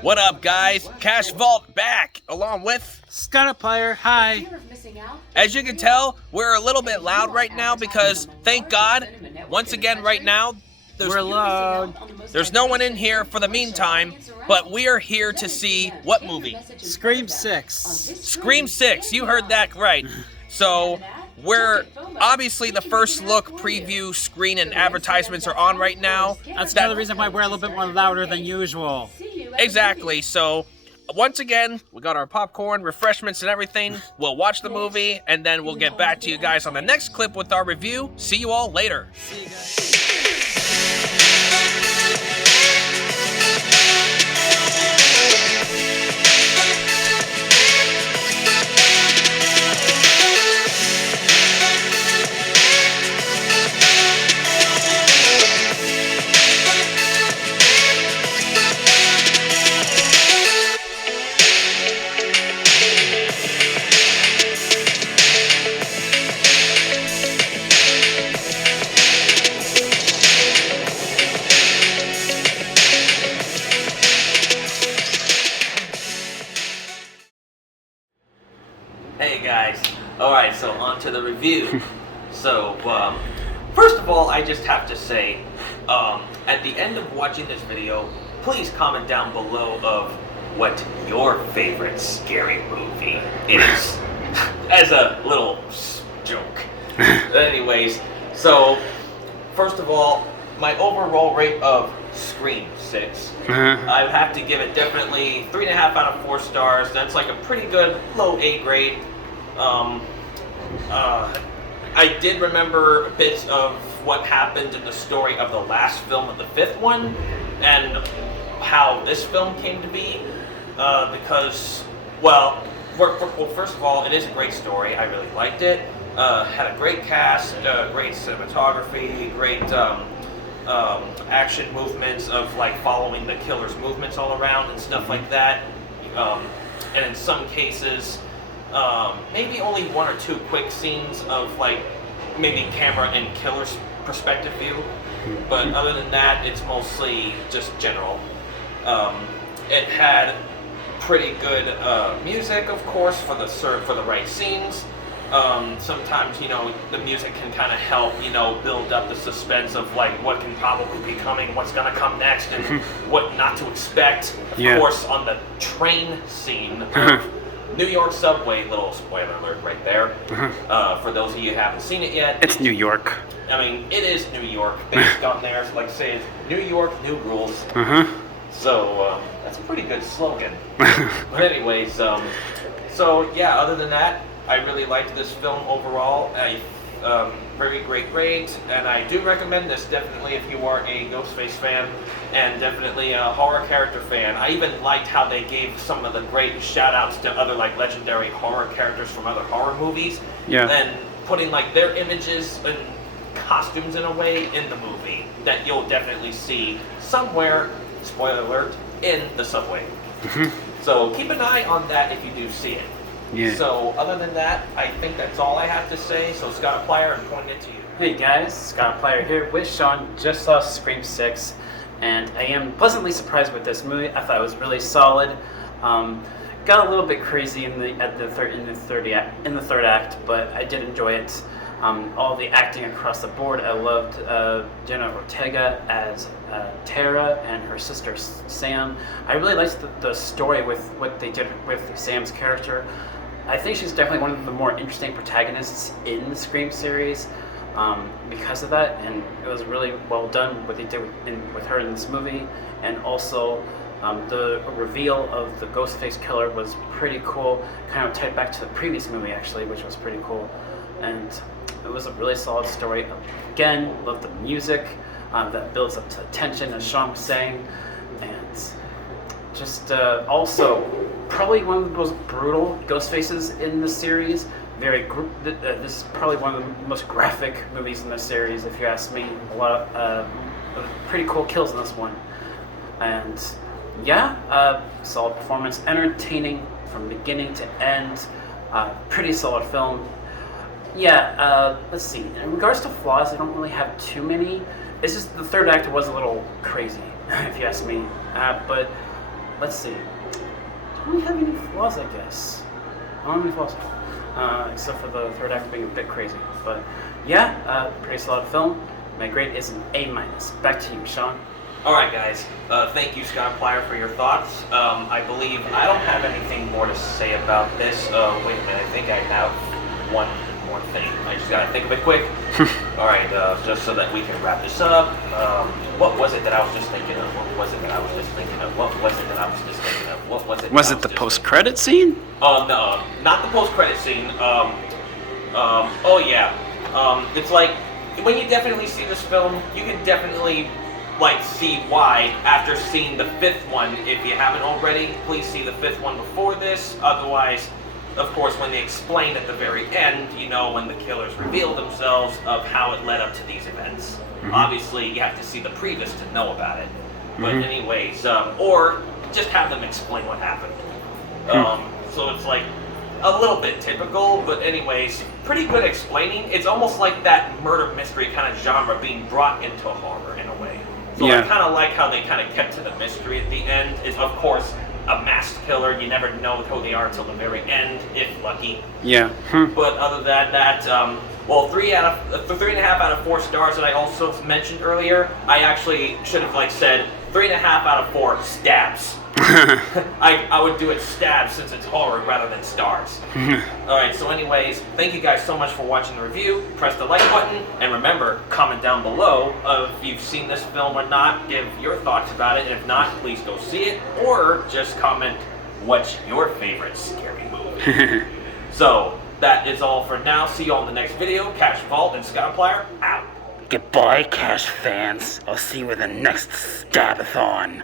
What up, guys? Cash Vault back, along with Scottiplier, hi. As you can tell, we're a little bit loud right now because, thank God, once again right now, We're alone. there's no one in here for the meantime, but we are here to see what movie? Scream 6. Scream 6, you heard that right. So, we're obviously the first look preview screen and advertisements are on right now. That's another reason why we're a little bit more louder than usual. Exactly, so once again, we got our popcorn, refreshments, and everything. We'll watch the movie, and then we'll get back to you guys on the next clip with our review. See you all later. See you guys. Hey guys, alright, so on to the review. So, first of all, I just have to say, at the end of watching this video, please comment down below of what your favorite scary movie is. As a little joke. Anyways, so, first of all, my overall rate of Scream 6, I would have to give it definitely 3.5 out of 4 stars. That's like a pretty good low A grade. I did remember bits of what happened in the story of the last film of the 5th one, and how this film came to be, because, well, first of all, it is a great story. I really liked it. Had a great cast, great cinematography, great action movements of like following the killer's movements all around and stuff like that. And in some cases, maybe only 1 or 2 quick scenes of like maybe camera and killer's perspective view. But other than that, it's mostly just general. It had pretty good music, of course, for the right scenes. Sometimes, you know, the music can kind of help, you know, build up the suspense of like what can probably be coming, what's gonna come next, and what not to expect. Of course, on the train scene of New York subway, little spoiler alert right there. For those of you who haven't seen it yet, It's New York. I mean, it is New York based on there. So like I say, it's New York, new rules. So that's a pretty good slogan. But anyways, so yeah, other than that, I really liked this film overall. Very great, and I do recommend this definitely if you are a Ghostface fan and definitely a horror character fan. I even liked how they gave some of the great shout outs to other like legendary horror characters from other horror movies. And putting like their images and costumes in a way in the movie that you'll definitely see somewhere, spoiler alert, in the subway. So keep an eye on that if you do see it. So other than that, I think that's all I have to say. So Scottiplier, I'm pointing it to you. Hey guys, Scottiplier here with Sean. Just saw Scream 6, and I am pleasantly surprised with this movie. I thought it was really solid. Got a little bit crazy in the third act, but I did enjoy it. All the acting across the board. I loved Jenna Ortega as Tara and her sister Sam. I really liked the story with what they did with Sam's character. I think she's definitely one of the more interesting protagonists in the Scream series because of that, and it was really well done what they did with her in this movie. And also the reveal of the Ghostface killer was pretty cool, kind of tied back to the previous movie actually, which was pretty cool. And it was a really solid story. Again, love the music that builds up to tension, as Sean was saying, and just also probably one of the most brutal ghost faces in the series. This is probably one of the most graphic movies in the series, if you ask me. A lot of pretty cool kills in this one, and yeah, solid performance, entertaining from beginning to end. Pretty solid film. Yeah, let's see. In regards to flaws, I don't really have too many. It's just the third act was a little crazy, if you ask me. But let's see. Don't we have any flaws? I guess. I don't have any flaws. Except for the third act being a bit crazy. But yeah, pretty solid film. My grade is an A-. Back to you, Sean. Alright guys, thank you Scottiplier for your thoughts. I believe I don't have anything more to say about this. Wait a minute, I think I have one more thing. I just gotta think of it quick. Alright, just so that we can wrap this up. What was it that I was just thinking of? What was it that I was just thinking of? What was it that I was just thinking of? What was it? Was it the post-credit scene? No, not the post-credit scene. Oh yeah. It's like, when you definitely see this film, you can definitely like see why after seeing the 5th one. If you haven't already, please see the 5th one before this. Otherwise, of course, when they explain at the very end, you know, when the killers reveal themselves, of how it led up to these events. Obviously, you have to see the previous to know about it. But anyways, or just have them explain what happened. So it's like a little bit typical, but anyways, pretty good explaining. It's almost like that murder mystery kind of genre being brought into horror in a way. So I kind of like how they kind of kept to the mystery at the end. It's, of course, a masked killer. You never know who they are until the very end, if lucky. Yeah. But other than that, well, 3.5 out of 4 stars that I also mentioned earlier, I actually should have like said 3.5 out of 4 stabs. I would do it stabs since it's horror rather than stars. Alright, so anyways, thank you guys so much for watching the review. Press the like button, and remember, comment down below if you've seen this film or not. Give your thoughts about it, and if not, please go see it, or just comment what's your favorite scary movie. So, that is all for now. See you all in the next video. Cash Vault and Scottiplier out. Goodbye, Cash fans. I'll see you in the next Stabathon.